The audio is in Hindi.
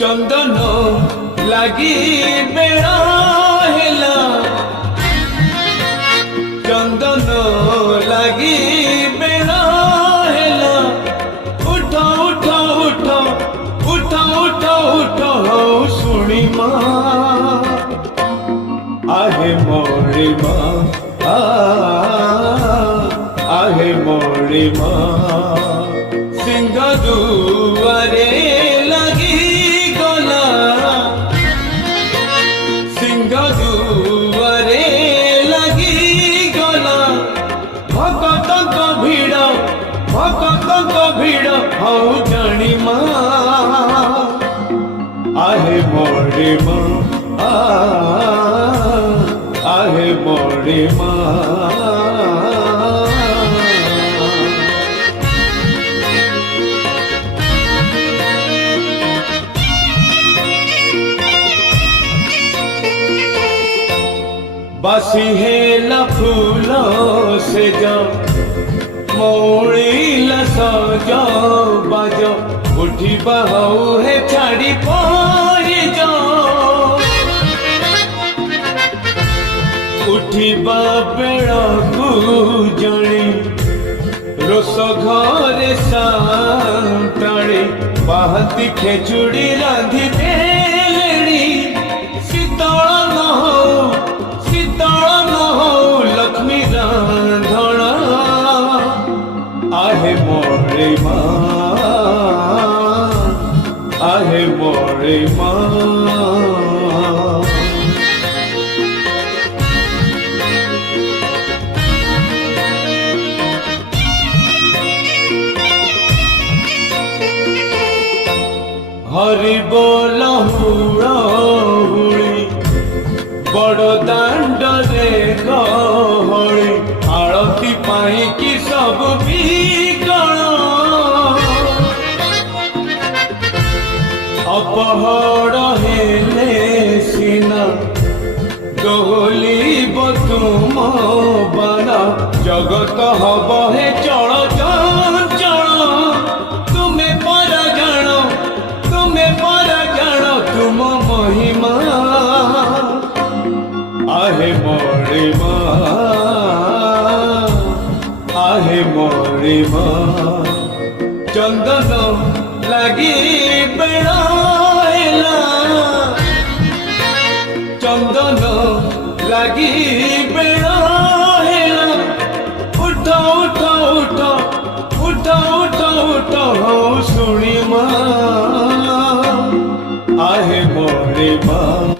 चंदन लगी बेड़ा हेला चंदन लगी बेड़ा हेला उठ उठ उठ उठ उठ उठ हो सुनी माँ आहे मोरी माँ आहे मोरी माँ सिंह दुआरे लगी गला सिंह दुआरे लगी गला भगत भीड़ हऊ जानी माँ आहे मोरी माँ आहे मोरी माँ बासी हेला फूलों से जाओ मौड़ी लसो बाजो उठी बहू है छाड़ी पड़ी जाओ उठी बेड़ा को जणी रोस घरे सांताड़ी बाहती खेचुड़ी रांधी देलेड़ी शीतल न हो लक्ष्मी रांधणा आहे मोरी माँ आहे मोरी माँ हरि बोल हुड़ी बड़ दांड रे गहली आरती पाई कि सब बिकल अपहर हेले सीना डोलिब तुम बाना जगत हब हे चल चंचल तुम्हें पर जानो तुम महिमा आहे मोरी माँ आहे मोरी माँ चंदन लगी बेड़ा हेला चंदन लगी बेड़ा हेला उठ उठ उठ उठ उठ उठ हो सुनी माँ आहे मोरी माँ।